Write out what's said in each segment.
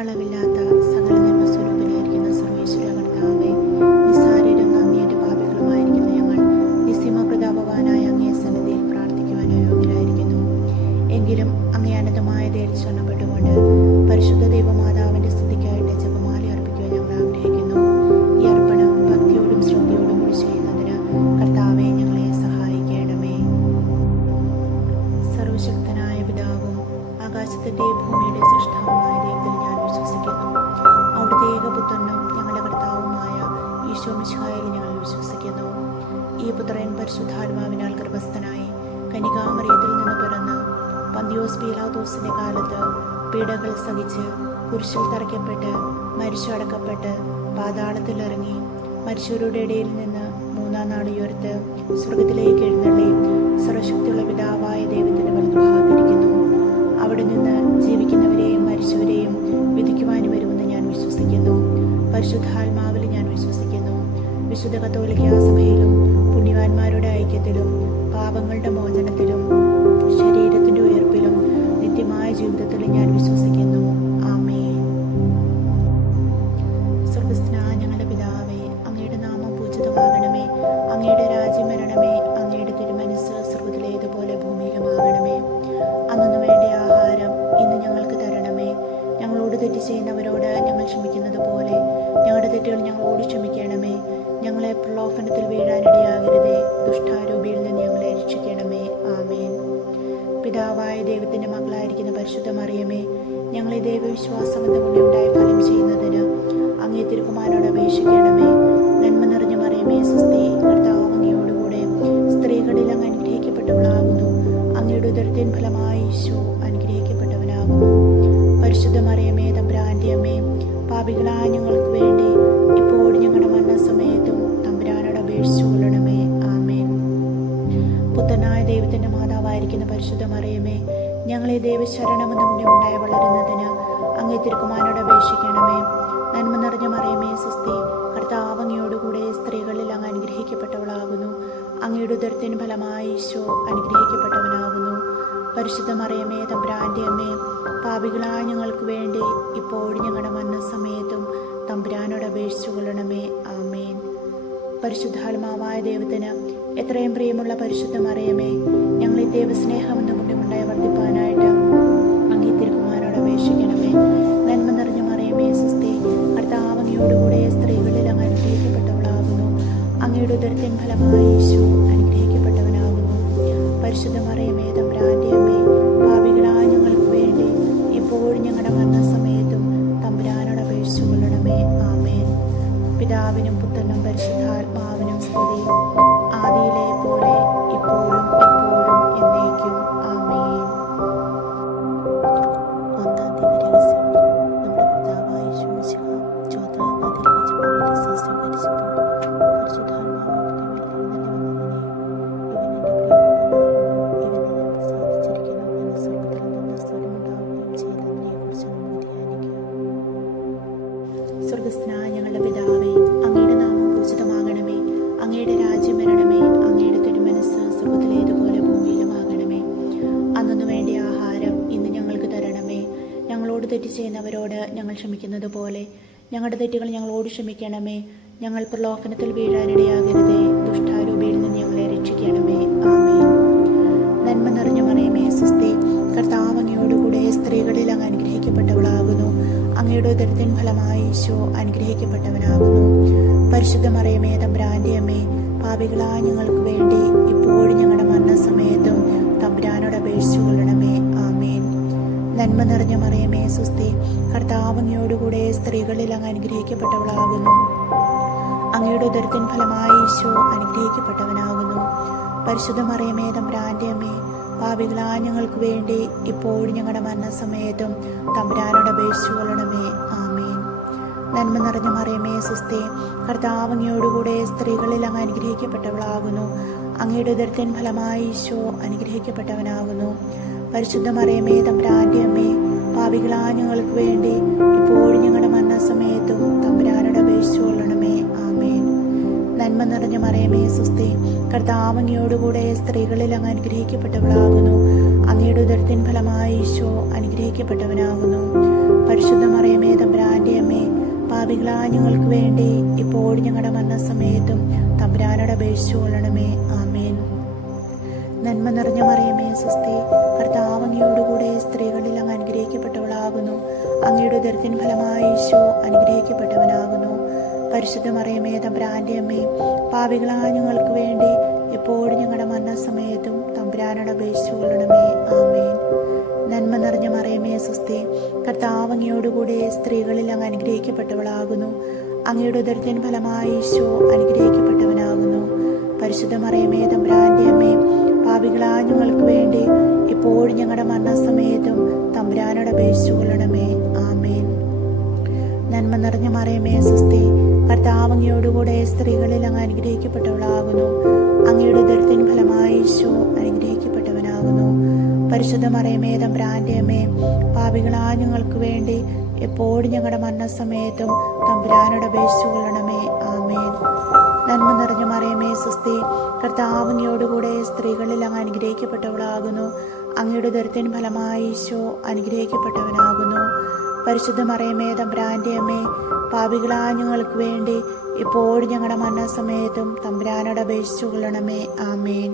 അളവില്ലാത്ത സകല നന്മ സ്വരൂപനായിരിക്കുന്ന സർവേശ്വര കർത്താവേ, നിസ്സാരരും നന്ദിയേറ്റ പാപികളുമായിരിക്കുന്ന ഞങ്ങൾ നിസ്സീമ പ്രതാപവാനായ അങ്ങേ സന്നിധിയിൽ പ്രാർത്ഥിക്കുവാൻ യോഗ്യരായിരിക്കുന്നു. എങ്കിലും അങ്ങേ അനന്തമായ ദയയിൽ ശരണപ്പെട്ടുകൊണ്ട് പരിശുദ്ധ ദൈവമാതാവിന്റെ സ്തുതിക്കായിട്ട് ജപമാല അർപ്പിക്കുവാൻ ഞങ്ങൾ ആഗ്രഹിക്കുന്നു. ഈ അർപ്പണം ഭക്തിയോടും ശ്രദ്ധയോടും കൂടി ചെയ്യുന്നതിന് കർത്താവെ ഞങ്ങളെ സഹായിക്കണമേ. സർവശക്തനായ പിതാവും ആകാശത്തിന്റെ ഭൂമിയുടെ സൃഷ്ടാവുമായ ദൈവത്തിൽ ഞാൻ വിശ്വസിക്കുന്നു. അവിടുത്തെ ഏകപുത്രനും ഞങ്ങളുടെ കർത്താവുമായ ഈശോ മിശിഹായിൽ ഞങ്ങൾ വിശ്വസിക്കുന്നു. ഈ പുത്രൻ പരിശുദ്ധാത്മാവിനാൽ ഗർഭസ്ഥനായി കന്യകാമറിയത്തിൽ നിന്ന് പിറന്ന് പന്തിയോസ് പീലാത്തോസിന്റെ കാലത്ത് പീഡകൾ സഹിച്ച് കുരിശിൽ തറയ്ക്കപ്പെട്ട് മരിച്ചടക്കപ്പെട്ട് പാതാളത്തിൽ ഇറങ്ങി മരിച്ചവരുടെ ഇടയിൽ നിന്ന് മൂന്നാം നാൾ ഉയർത്ത് സ്വർഗത്തിലേക്ക് എഴുന്നള്ളി സർവശക്തിയുള്ള പിതാവായ ദൈവത്തിന്റെ വലതുഭാഗത്തിരിക്കുന്നു. അവിടെ നിന്ന് ജീവിക്കുന്നവരെയും മരിച്ചവരെയും വിധിക്കുവാൻ വരുമെന്ന് ഞാൻ വിശ്വസിക്കുന്നു. പരിശുദ്ധാത്മാവിൽ ഞാൻ വിശ്വസിക്കുന്നു. വിശുദ്ധ കത്തോലിക്കാ സഭയിലും പുണ്യവാന്മാരുടെ ഐക്യത്തിലും പാപങ്ങളുടെ മോചനത്തിലും ശരീരത്തിന്റെ ഉയർപ്പിലും നിത്യമായ ജീവിതത്തിലും ഞാൻ വിശ്വസിക്കുന്നു. ആമേൻ. സ്വർഗ്ഗസ്ഥനായ ഞങ്ങളുടെ പിതാവേ, അങ്ങയുടെ നാമം പൂജിതമാകണമേ. അങ്ങയുടെ രാജ്യം വരണമേ. അങ്ങയുടെ തിരുമനസ്സ് സ്വർഗ്ഗത്തിലേതുപോലെ ഭൂമിയിലുമാകണമേ. അന്നു വേണ്ട ആഹാരം ഇന്ന് ഞങ്ങൾക്ക് തരണമേ. ഞങ്ങളോട് തെറ്റ് ചെയ്യുന്നവരോട് ഞങ്ങൾ ക്ഷമിക്കുന്നത് പോലെ ഞങ്ങളുടെ തെറ്റുകൾ ഞങ്ങളോട് ക്ഷമിക്കണമേ. ഞങ്ങളെ പ്രലോഭനത്തിൽ വീഴാനിടയാകരുതേ. ദുഷ്ടാരൂപിയിൽ നിന്ന് ഞങ്ങളെ രക്ഷിക്കണമേ. ആമേൻ. പിതാവായ ദൈവത്തിന്റെ മകളായിരിക്കുന്ന പരിശുദ്ധ മറിയമേ, ഞങ്ങളെ ദൈവവിശ്വാസം ഉണ്ടായി ഫലം ചെയ്യുന്നതിന് അങ്ങേ തിരുക്കുമാരനോട് അപേക്ഷിക്കണമേ. നന്മ നിറഞ്ഞ മറിയമേ, സ്വസ്തി, കർത്താവ് അങ്ങയോടുകൂടെ സ്ത്രീകളിൽ അങ്ങ് അനുഗ്രഹിക്കപ്പെട്ടവളാകുന്നു. അങ്ങയുടെ ഉദരത്തിൻ ഫലമായി ഈശോ അനുഗ്രഹിക്കപ്പെട്ടവനാകുന്നു. പരിശുദ്ധ മറിയമേ, തമ്പുരാന്റെ അമ്മേ, പാപികളായ ഞങ്ങൾക്ക് വേണ്ടി ഇപ്പോഴും ഞങ്ങളുടെ മരണസമയത്തും തമ്പുരാനോട് അപേക്ഷിച്ചു കൊള്ളണമേ. ആമേൻ. പുത്രനായ ദൈവത്തിന്റെ മാതാവായിരിക്കുന്ന പരിശുദ്ധ മറിയമേ, ഞങ്ങളെ ദൈവശരണമെന്ന് പുണ്യമുണ്ടായി വളരുന്നതിന് അങ്ങേ തിരുക്കുമാരനോട് അപേക്ഷിക്കണമേ. നന്മ നിറഞ്ഞ മറിയമേ, സ്വസ്തി, കർത്താവ് അങ്ങയോടുകൂടെ സ്ത്രീകളിൽ അങ്ങ് അനുഗ്രഹിക്കപ്പെട്ടവളാകുന്നു. അങ്ങയുടെ ഉദരത്തിന് ഫലമായി ഈശോ അനുഗ്രഹിക്കപ്പെട്ടവനാകുന്നു. പരിശുദ്ധ മറിയമേ, തമ്പുരാന്റെ അമ്മേ, പാപികളായ ഞങ്ങൾക്ക് വേണ്ടി ഇപ്പോഴും ഞങ്ങളുടെ മരണസമയത്തും തമ്പുരാനോട് അപേക്ഷിച്ചു കൊള്ളണമേ. ആമേൻ. പരിശുദ്ധാത്മാവായ ദൈവത്തിന് എത്രയും പ്രിയമുള്ള പരിശുദ്ധ മറിയമേ, ഞങ്ങളെ ദൈവസ്നേഹമെന്ന പുണ്യമുണ്ടായി വർദ്ധിപ്പാനായിട്ട് അങ്ങേ തിരുക്കുമാരനോട് അപേക്ഷിക്കണമേ. നന്മ നിറഞ്ഞ മറിയമേ, സ്വസ്തി, കർത്താവ് അങ്ങയോടുകൂടെ സ്ത്രീകളിൽ അങ്ങ് അനുഗ്രഹിക്കപ്പെട്ടവളാകുന്നു. അങ്ങയുടെ ഉദരത്തിൻ ഫലമായി ഈശോ അനുഗ്രഹിക്കപ്പെട്ടവനാകുന്നു. പരിശുദ്ധ മറിയമേ, തമ്പുരാന്റെ അമ്മേ, പാപികളായ ഞങ്ങൾക്ക് വേണ്ടി ഇപ്പോഴും ഞങ്ങളുടെ മരണസമയത്തും തമ്പുരാനോട് അപേക്ഷിച്ചു കൊള്ളണമേ. ആമേൻ. പിതാവിനും പുത്രനും പരിശുദ്ധാത്മാവിനും സ്തുതി, ആദിയിലെ പോലെ ഇപ്പോഴും എപ്പോഴും എന്നേക്കും. ആമേൻ. ഒന്നാം ദിവ്യരഹസ്യം. നമ്മുടെ കർത്താവായ യേശു മിശിഹ ചോദ്രാത്മാവിൽ വെച്ച് പവിത്രസ്ഥ സ്വീകരിച്ചപ്പോൾ പരിശുദ്ധാത്മാവ് അവന്റെ മേൽ എഴുന്നള്ളി വന്നതിനെ, ഇവൻ എന്റെ പ്രിയപുത്രനാകുന്നു, ഇവനിൽ ഞാൻ പ്രസാദിച്ചിരിക്കുന്നു എന്ന സ്വർഗ്ഗത്തിൽ നിന്ന് സ്വരമുണ്ടാവുകയും ചെയ്തതിനെക്കുറിച്ച് നമ്മൾ ധ്യാനിക്കുക. സ്വർഗ്ഗസ്ഥനായ ഞങ്ങളുടെ പിതാവേ, അങ്ങയുടെ നാമം പൂജിതമാകണമേ. അങ്ങയുടെ രാജ്യം വരണമേ. അങ്ങയുടെ തിരുമനസ്സ് സ്വർഗ്ഗത്തിലേതുപോലെ ഭൂമിയിലുമാകണമേ. അന്നു വേണ്ട ആഹാരം ഇന്ന് ഞങ്ങൾക്ക് തരണമേ. ഞങ്ങളോട് തെറ്റ് ചെയ്യുന്നവരോട് ഞങ്ങൾ ക്ഷമിക്കുന്നത് പോലെ ഞങ്ങളുടെ തെറ്റുകൾ ഞങ്ങളോട് ക്ഷമിക്കണമേ. ഞങ്ങൾ പ്രലോഭനത്തിൽ വീഴാനിടയാകരുതേ. ദുഷ്ടാരൂപിയിൽ നിന്ന് ഞങ്ങളെ രക്ഷിക്കണമേ. ആമേൻ. നന്മ നിറഞ്ഞ മറിയമേ, സ്വസ്തി, കർത്താവ് അങ്ങയോടുകൂടെ സ്ത്രീകളിൽ അങ്ങ് അനുഗ്രഹിക്കപ്പെട്ടവളാകുന്നു. അങ്ങയുടെ ഉദരത്തിൻ ഫലമായി ഈശോ അനുഗ്രഹിക്കപ്പെട്ടവനാകുന്നു. പരിശുദ്ധ മറിയമേ, തമ്പുരാന്റെ അമ്മേ, പാപികളായ ഞങ്ങൾക്ക് വേണ്ടി ഇപ്പോഴും ഞങ്ങളുടെ മരണസമയത്തും തമ്പുരാനോട് അപേക്ഷിച്ചു കൊള്ളണമേ. ആമേൻ. നന്മ നിറഞ്ഞ മറിയമേ, സ്വസ്തി, കർത്താവ് അങ്ങയോടുകൂടെ സ്ത്രീകളിൽ അങ്ങ് അനുഗ്രഹിക്കപ്പെട്ടവളാകുന്നു. അങ്ങയുടെ ഉദരത്തിൻ ഫലമായി ഈശോ അനുഗ്രഹിക്കപ്പെട്ടവനാകുന്നു. പരിശുദ്ധ മറിയമേ, തമ്പുരാന്റെ അമ്മേ, പാപികളായ ഞങ്ങൾക്ക് വേണ്ടി ഇപ്പോഴും ഞങ്ങളുടെ മരണസമയത്തും തമ്പുരാനോട് അപേക്ഷിച്ചു കൊള്ളണമേ. ആമേൻ. നന്മ നിറഞ്ഞ മറിയമേ, സ്വസ്തി, കർത്താവ് അങ്ങയോടുകൂടെ സ്ത്രീകളിൽ അങ്ങ് അനുഗ്രഹിക്കപ്പെട്ടവളാകുന്നു. അങ്ങയുടെ ഉദരത്തിൻ ഫലമായി ഈശോ അനുഗ്രഹിക്കപ്പെട്ടവനാകുന്നു. പരിശുദ്ധ മറിയമേ, തമ്പുരാന്റെ അമ്മേ, പാപികളായ ഞങ്ങൾക്ക് വേണ്ടി ഇപ്പോഴും ഞങ്ങളുടെ മരണസമയത്തും തമ്പുരാനോട് അപേക്ഷിച്ചു കൊള്ളണമേ. ആമേൻ. നന്മ നിറഞ്ഞ മറിയമേ, സ്വസ്തി, കർത്താവ് അങ്ങയോടുകൂടെ സ്ത്രീകളിൽ അങ്ങ് അനുഗ്രഹിക്കപ്പെട്ടവളാകുന്നു. അങ്ങയുടെ ഉദരത്തിൻ ഫലമായി ഈശോ അനുഗ്രഹിക്കപ്പെട്ടവനാകുന്നു. പരിശുദ്ധ മറിയമേ തമ്പുരാന്റെ അമ്മേ, പാപികളായ ഞങ്ങൾക്ക് വേണ്ടി ഇപ്പോഴും ഞങ്ങളുടെ മരണസമയത്തും തമ്പുരാനോട് അപേക്ഷിച്ചു കൊള്ളണമേ. ആമേൻ. നന്മ നിറഞ്ഞ മറിയമേ സ്വസ്തി, കർത്താവ് അങ്ങയോടുകൂടെ സ്ത്രീകളിൽ അങ്ങ് അനുഗ്രഹിക്കപ്പെട്ടവളാകുന്നു. അങ്ങയുടെ ഉദരത്തിൻ ഫലമായി ഈശോ അനുഗ്രഹിക്കപ്പെട്ടവനാകുന്നു. പരിശുദ്ധ മറിയമേ തമ്പുരാന്റെ അമ്മേ, പാപികളായ ഞങ്ങൾക്ക് വേണ്ടി എപ്പോഴും ഞങ്ങളുടെ മരണസമയത്തും തമ്പുരാനോട് അപേക്ഷിച്ചു കൊള്ളണമേ. ആമേൻ. നന്മ നിറഞ്ഞ മറിയമേ സ്വസ്തി, കർത്താവ് അങ്ങയോടുകൂടെ സ്ത്രീകളിൽ അങ്ങ് അനുഗ്രഹിക്കപ്പെട്ടവളാകുന്നു. അങ്ങയുടെ ഉദരത്തിൻ ഫലമായി ഈശോ അനുഗ്രഹിക്കപ്പെട്ടവനാകുന്നു. പരിശുദ്ധ മറിയമേ തമ്പുരാന്റെ അമ്മേ, പാപികളായ ഞങ്ങൾക്ക് വേണ്ടി ഇപ്പോഴും ഞങ്ങളുടെ മരണസമയത്തും തമ്പുരാനോട് അപേക്ഷിച്ചു കൊള്ളണമേ. ആമേൻ. നന്മ നിറഞ്ഞ മറിയമേ സ്വസ്തി, കർത്താവ് അങ്ങയോടുകൂടെ സ്ത്രീകളിൽ അങ്ങ് അനുഗ്രഹിക്കപ്പെട്ടവളാകുന്നു. അങ്ങയുടെ ഉദരത്തിൻ ഫലമായി ഈശോ അനുഗ്രഹിക്കപ്പെട്ടവനാകുന്നു. പരിശുദ്ധ മറിയമേ തമ്പുരാന്റെ അമ്മേ, പാപികളായ ഞങ്ങൾക്ക് വേണ്ടി എപ്പോഴും ഞങ്ങളുടെ മരണസമയത്തും തമ്പുരാനോട് അപേക്ഷിച്ചു കൊള്ളണമേ. ആമേൻ. നന്മ നിറഞ്ഞ മറിയമേ സ്വസ്തി, കർത്താവ് അങ്ങയോടുകൂടെ സ്ത്രീകളിൽ അങ്ങ് അനുഗ്രഹിക്കപ്പെട്ടവളാകുന്നു. അങ്ങയുടെ ഉദരത്തിൻ ഫലമായി ഈശോ അനുഗ്രഹിക്കപ്പെട്ടവനാകുന്നു. പരിശുദ്ധ മറിയമേ തമ്പുരാന്റെ അമ്മേ, പാപികളായ ഞങ്ങൾക്ക് വേണ്ടി എപ്പോഴും ഞങ്ങളുടെ മരണസമയത്തും തമ്പുരാനോട് അപേക്ഷിച്ചു കൊള്ളണമേ. ആമേൻ.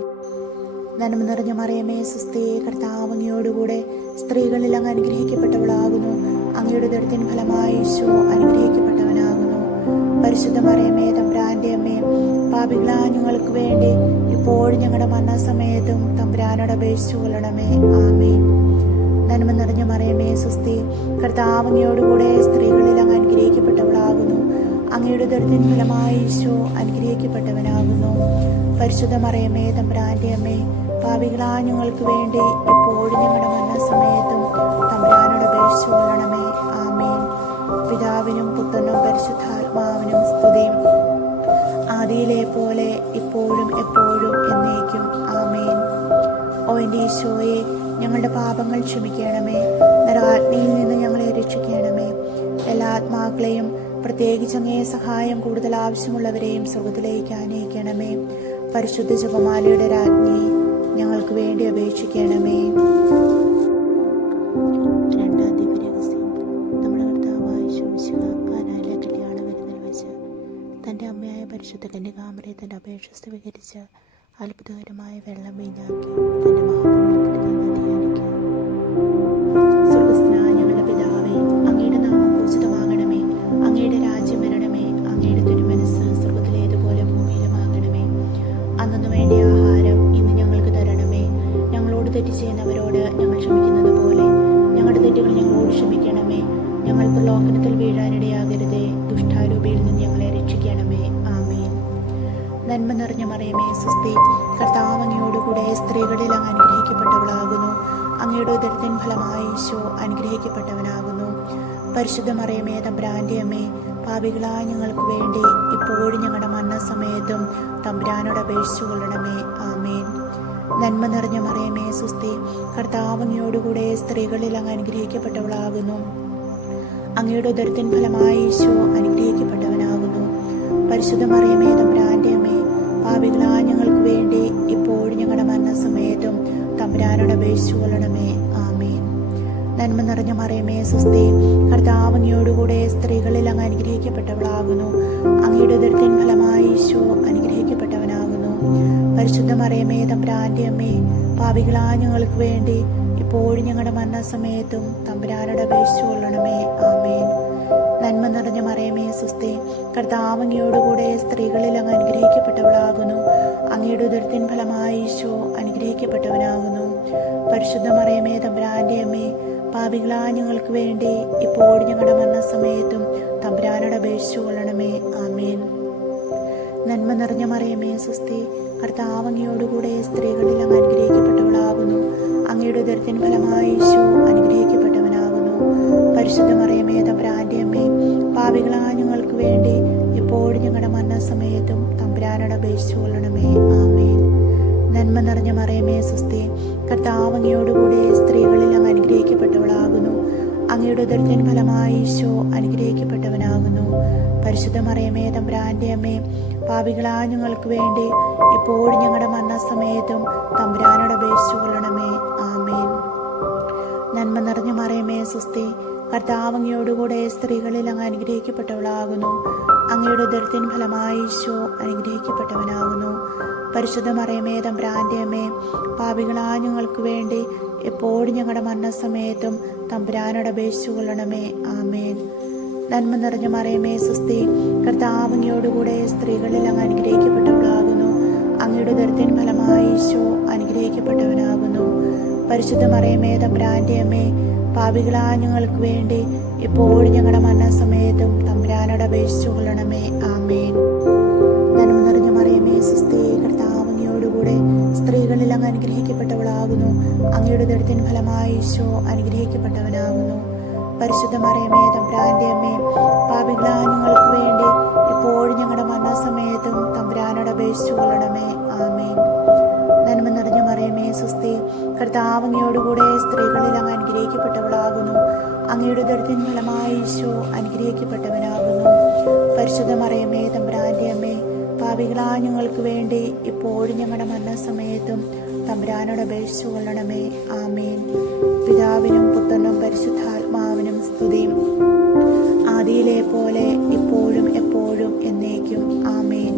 നന്മ നിറഞ്ഞ മറിയമേ സ്വസ്തി, കർത്താവ് അങ്ങയോടുകൂടെ സ്ത്രീകളിൽ അങ്ങ് അനുഗ്രഹിക്കപ്പെട്ടവളാകുന്നു. അങ്ങയുടെ ഉദരത്തിൻ ഫലമായി ഈശോ അനുഗ്രഹിക്കപ്പെട്ടവനാകുന്നു. പരിശുദ്ധ മറിയമേ തമ്പുരാന്റെ അമ്മേ, പാപികളായ ഞങ്ങൾക്ക് വേണ്ടി ഇപ്പോഴും ഞങ്ങളുടെ മരണസമയത്തും തമ്പുരാനോട് അപേക്ഷിച്ചു കൊള്ളണമേ. ആമേൻ. നന്മ നിറഞ്ഞ മറിയമേ സ്വസ്തി, കർത്താവ് അങ്ങയോടുകൂടെ സ്ത്രീകളിൽ അങ്ങ് അനുഗ്രഹിക്കപ്പെട്ടവളാകുന്നു. അങ്ങയുടെ ഉദരത്തിൻ ഫലമായി ഈശോ അനുഗ്രഹിക്കപ്പെട്ടവനാകുന്നു. പരിശുദ്ധ മറിയമേ തമ്പുരാന്റെ അമ്മേ, പാപികളായ ഞങ്ങൾക്ക് വേണ്ടി എപ്പോഴും ഞങ്ങളുടെ മരണസമയത്തും തമ്പുരാനോട് അപേക്ഷിച്ചു കൊള്ളണമേ. ആമേൻ. പിതാവിനും പുത്രനും പരിശുദ്ധാത്മാവിനും സ്തുതി, ആദിയിലെ പോലെ ഇപ്പോഴും എപ്പോഴും എന്നേക്കും. ആമേൻ. ഓ എൻ്റെ ഈശോയെ, ഞങ്ങളുടെ പാപങ്ങൾ ക്ഷമിക്കണമേ. നരകാഗ്നിയിൽ നിന്ന് ഞങ്ങളെ രക്ഷിക്കണമേ. എല്ലാ ആത്മാക്കളെയും, പ്രത്യേകിച്ച് അങ്ങേ സഹായം കൂടുതൽ ആവശ്യമുള്ളവരെയും സ്വർഗ്ഗത്തിലേക്ക് ആനയിക്കണമേ. പരിശുദ്ധ ജപമാലയുടെ രാജ്ഞി, ഞങ്ങൾക്ക് വേണ്ടി അപേക്ഷിക്കണമേ. രണ്ടാം ദിവ്യരഹസ്യം. നമ്മുടെ കർത്താവായ ശോഭിക്കുക കാനായിലെ കല്യാണ വിരുന്നിൽ വെച്ച് തൻ്റെ അമ്മയായ പരിശുദ്ധ കന്യകാമറിയെ തൻ്റെ അപേക്ഷ സ്വീകരിച്ച് അത്ഭുതകരമായ വെള്ളം വീഞ്ഞാക്കി തൻ്റെ മഹത്വം ധ്യാനിക്കുക. സ്വർഗ്ഗസ്ഥനായ ഞങ്ങളുടെ പിതാവേ, അങ്ങയുടെ നാമം പൂജിതമാകണമേ. അങ്ങയുടെ രാജ്യം വരണമേ. അങ്ങയുടെ തിരുമനസ്സ് സ്വർഗ്ഗത്തിലേതുപോലെ ഭൂമിയിലുമാകണമേ. അന്നു വേണ്ട ആഹാരം ഇന്ന് ഞങ്ങൾക്ക് തരണമേ. ഞങ്ങളോട് തെറ്റ് ചെയ്യുന്നവരോട് ഞങ്ങൾ ക്ഷമിക്കുന്നത് പോലെ ഞങ്ങളുടെ തെറ്റുകൾ ഞങ്ങളോട് ക്ഷമിക്കണമേ. ഞങ്ങൾ പ്രലോഭനത്തിൽ വീഴാനിടയാകരുതേ. ദുഷ്ടാരൂപിയിൽ നിന്ന് ഞങ്ങളെ രക്ഷിക്കണമേ. ആമേൻ. നന്മ നിറഞ്ഞ മറിയമേ സ്വസ്തി, കർത്താവ് അങ്ങയോടുകൂടെ സ്ത്രീകളിൽ അങ്ങ് അനുഗ്രഹിക്കപ്പെട്ടവളാകുന്നു. അങ്ങയുടെ ഉദരത്തിൻ ഫലമായി ഈശോ അനുഗ്രഹിക്കപ്പെട്ടവനാകുന്നു. പരിശുദ്ധ മറിയമേ തമ്പുരാന്റെ അമ്മേ, പാപികളായ ഞങ്ങൾക്ക് വേണ്ടി ഇപ്പോഴും ഞങ്ങളുടെ മരണസമയത്തും തമ്പുരാനോട് അപേക്ഷിച്ചു കൊള്ളണമേ. ആമേൻ. നന്മ നിറഞ്ഞ മറിയമേ സ്വസ്തി, കർത്താവ് അങ്ങയോടുകൂടെ സ്ത്രീകളിൽ അങ്ങ് അനുഗ്രഹിക്കപ്പെട്ടവളാകുന്നു. അങ്ങയുടെ ഉദരത്തിൻ ഫലമായി ഈശോ അനുഗ്രഹിക്കപ്പെട്ടവനാകുന്നു. പരിശുദ്ധ മറിയമേ തമ്പുരാന്റെ അമ്മേ, പാപികളായ ഞങ്ങൾക്ക് വേണ്ടി ഇപ്പോഴും ഞങ്ങളുടെ മരണസമയത്തും തമ്പുരാനോട് അപേക്ഷിച്ചു കൊള്ളണമേ. ആമേൻ. നന്മ നിറഞ്ഞ മറിയമേ സ്വസ്തി, കർത്താവ് അങ്ങയോടുകൂടെ സ്ത്രീകളിൽ അങ്ങ് അനുഗ്രഹിക്കപ്പെട്ടവളാകുന്നു. അങ്ങയുടെ ഉദരത്തിൻ ഫലമായി ഈശോ അനുഗ്രഹിക്കപ്പെട്ടവനാകുന്നു. പരിശുദ്ധ മറിയമേ തമ്പുരാന്റെ അമ്മേ, പാപികളായ ഞങ്ങൾക്ക് വേണ്ടി ഇപ്പോഴും ഞങ്ങളുടെ മരണസമയത്തും തമ്പുരാനോട് അപേക്ഷിച്ചു കൊള്ളണമേ. ആമേൻ. നന്മ നിറഞ്ഞ മറിയമേ സ്വസ്തി, കർത്താവ് അങ്ങയോടുകൂടെ സ്ത്രീകളിൽ അങ്ങ് അനുഗ്രഹിക്കപ്പെട്ടവളാകുന്നു. അങ്ങയുടെ ഉദരത്തിൻ ഫലമായി ഈശോ അനുഗ്രഹിക്കപ്പെട്ടവനാകുന്നു. പരിശുദ്ധ മറിയമേ തമ്പുരാന്റെ അമ്മേ, പാപികളായ ഞങ്ങൾക്ക് വേണ്ടി ഇപ്പോഴും ഞങ്ങളുടെ മരണസമയത്തും തമ്പുരാനോട് അപേക്ഷിച്ചു കൊള്ളണമേ. ആമേൻ. നന്മ നിറഞ്ഞ മറിയമേ സ്വസ്തി, കർത്താവ് അങ്ങയോടുകൂടെ സ്ത്രീകളിൽ അങ്ങ് അനുഗ്രഹിക്കപ്പെട്ടവളാകുന്നു. അങ്ങയുടെ ഉദരത്തിൻ ഫലമായി ഈശോ അനുഗ്രഹിക്കപ്പെട്ടവനാകുന്നു. പരിശുദ്ധ മറിയമേ തമ്പുരാന്റെ അമ്മേ, പാപികളായ ഞങ്ങൾക്ക് വേണ്ടി ഇപ്പോഴും ഞങ്ങളുടെ മരണസമയത്തും തമ്പുരാനോട് അപേക്ഷിച്ചു കൊള്ളണമേ. ആമേൻ. നന്മ നിറഞ്ഞ മറിയമേ സ്വസ്തി, കർത്താവ് അങ്ങയോടുകൂടെ സ്ത്രീകളിൽ അങ്ങ് അനുഗ്രഹിക്കപ്പെട്ടവളാകുന്നു. അങ്ങയുടെ ഉദരത്തിൻ ഫലമായി ഈശോ അനുഗ്രഹിക്കപ്പെട്ടവനാകുന്നു. പരിശുദ്ധ മറിയമേ തമ്പുരാന്റെ അമ്മേ, പാപികളായ ഞങ്ങൾക്ക് വേണ്ടി എപ്പോഴും ഞങ്ങളുടെ മരണസമയത്തും തമ്പുരാനോട് അപേക്ഷിച്ചു കൊള്ളണമേ. ആമേൻ. നന്മ നിറഞ്ഞ മറിയമേ സ്വസ്തി, കർത്താവ് അങ്ങയോടുകൂടെ സ്ത്രീകളിൽ അങ്ങ് അനുഗ്രഹിക്കപ്പെട്ടവളാകുന്നു. അങ്ങയുടെ ഉദരത്തിൻ ഫലമായി ഈശോ അനുഗ്രഹിക്കപ്പെട്ടവനാകുന്നു. പരിശുദ്ധ മറിയമേ തമ്പുരാന്റെ അമ്മേ, പാപികളായ ഞങ്ങൾക്ക് വേണ്ടി എപ്പോഴും ഞങ്ങളുടെ മരണസമയത്തും തമ്പുരാനോട് അപേക്ഷിച്ചു കൊള്ളണമേ. ആമേൻ. നന്മ നിറഞ്ഞ മറിയമേ സ്വസ്തി, കർത്താവ് അങ്ങയോടുകൂടെ സ്ത്രീകളിൽ അങ്ങ് അനുഗ്രഹിക്കപ്പെട്ടവളാകുന്നു. അങ്ങയുടെ ഉദരത്തിൻ ഫലമായി ഈശോ അനുഗ്രഹിക്കപ്പെട്ടവനാകുന്നു. പരിശുദ്ധ മറിയമേ തമ്പുരാന്റെ അമ്മേ, പാപികളായ ഞങ്ങൾക്ക് വേണ്ടി എപ്പോഴും ഞങ്ങളുടെ മരണസമയത്തും തമ്പുരാനോട് അപേക്ഷിച്ചു കൊള്ളണമേ. ആമേൻ. നന്മ നിറഞ്ഞ മറിയമേ സ്വസ്തി, കർത്താവ് അങ്ങയോടുകൂടെ സ്ത്രീകളിൽ അങ്ങ് അനുഗ്രഹിക്കപ്പെട്ടവളാകുന്നു. അങ്ങയുടെ ഉദരത്തിൻ ഫലമായി ഈശോ അനുഗ്രഹിക്കപ്പെട്ടവനാകുന്നു. പരിശുദ്ധ മറിയമേ തമ്പുരാന്റെ അമ്മേ, പാപികളായ ഞങ്ങൾക്ക് വേണ്ടി എപ്പോഴും ഞങ്ങളുടെ മരണസമയത്തും തമ്പുരാനോട് അപേക്ഷിച്ചു കൊള്ളണമേ. ആമേൻ. നന്മ നിറഞ്ഞ മറിയമേ സ്വസ്തി, കർത്താവ് അങ്ങയോടുകൂടെ സ്ത്രീകളിൽ അങ്ങ് അനുഗ്രഹിക്കപ്പെട്ടവളാകുന്നു. അങ്ങയുടെ ഉദരത്തിൻ ഫലമായി ഈശോ അനുഗ്രഹിക്കപ്പെട്ടവനാകുന്നു. പരിശുദ്ധ മറിയമേ തമ്പുരാന്റെ അമ്മേ, പാപികളായ ഞങ്ങൾക്ക് വേണ്ടി എപ്പോഴും ഞങ്ങളുടെ മരണസമയത്തും തമ്പുരാനോട് അപേക്ഷിച്ചു കൊള്ളണമേ. ആമേൻ. പിതാവിനും പുത്രനും പരിശുദ്ധാത്മാവിനും സ്തുതിയും, ആദിയിലെ പോലെ ഇപ്പോഴും എപ്പോഴും എന്നേക്കും. ആമേൻ.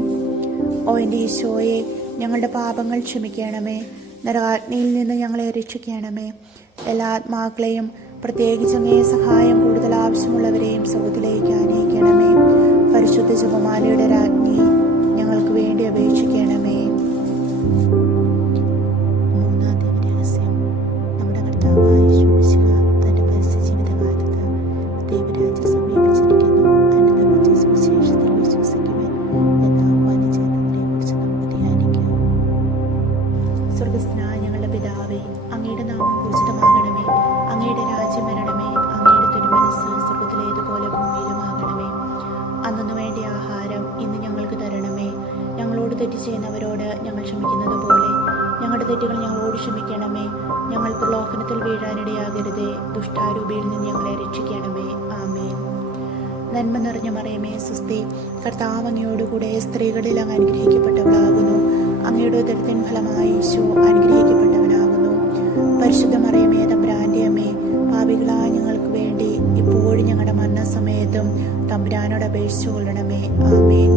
ഓ എൻ്റെ ഈശോയെ, ഞങ്ങളുടെ പാപങ്ങൾ ക്ഷമിക്കണമേ. നരകാഗ്നിയിൽ നിന്ന് ഞങ്ങളെ രക്ഷിക്കണമേ. എല്ലാ ആത്മാക്കളെയും, പ്രത്യേകിച്ച് അങ്ങേ സഹായം കൂടുതൽ ആവശ്യമുള്ളവരെയും സുഖത്തിലേക്ക് ആനയിക്കണമേ. പരിശുദ്ധ ജപമാലയുടെ രാജ്ഞി, ഞങ്ങൾക്ക് വേണ്ടി അപേക്ഷിക്കണമേ. മൂന്നാം ദിവരഹസ്യം, നമ്മുടെ കർത്താവായ യേശു മിശിഹ തന്റെ പരസ്യ ജീവിതകാലത്ത് ദൈവരാജ്യം സമീപിച്ചിരിക്കുന്നു, അനന്തമിച്ച സുവിശേഷത്തിൽ വിശ്വസിക്കുവാൻ എന്ന് ആഹ്വാനം ചെയ്യുന്നതിനെക്കുറിച്ച് നമുക്ക് ധ്യാനിക്കാം. സ്വർഗസ്ഥനായ ഞങ്ങളുടെ പിതാവേ, അങ്ങയുടെ നാമം പൂജിതമാകണമേ. അങ്ങയുടെ രാജ്യം വരണമേ. അങ്ങയുടെ തിരുമനസ്സ് സ്വർഗത്തിലേതുപോലെ ഭൂമിയിലുമാകണമേ. അന്നു വേണ്ടിയ ആഹാരം ഇന്ന് ഞങ്ങൾക്ക് തരണമേ. ഞങ്ങളോട് തെറ്റ് ചെയ്യുന്നവരോട് ഞങ്ങൾ ക്ഷമിക്കുന്നത് പോലെ ഞങ്ങളുടെ തെറ്റുകൾ ഞങ്ങളോട് ക്ഷമിക്കണമേ. ഞങ്ങൾ പ്രലോഭനത്തിൽ വീഴാനിടയാകരുതേ. ദുഷ്ടാരൂപിയിൽ നിന്ന് ഞങ്ങളെ രക്ഷിക്കണമേ. ആമേൻ. നന്മ നിറഞ്ഞ മറിയമേ സ്വസ്തി, കർത്താവ് അങ്ങയോടുകൂടെ സ്ത്രീകളിൽ അങ്ങ് അനുഗ്രഹിക്കപ്പെട്ടവളാകുന്നു. അങ്ങയുടെ ഉദരത്തിൻ ഫലമായി ഈശോ അനുഗ്രഹിക്കപ്പെട്ടവനാകുന്നു. പരിശുദ്ധ മറിയമേ തമ്പുരാന്റെ അമ്മേ, പാപികളായ ഞങ്ങൾക്ക് വേണ്ടി ഇപ്പോഴും ഞങ്ങളുടെ മരണസമയത്തും തമ്പുരാനോട് അപേക്ഷിച്ചു കൊള്ളണമേ. ആമേൻ.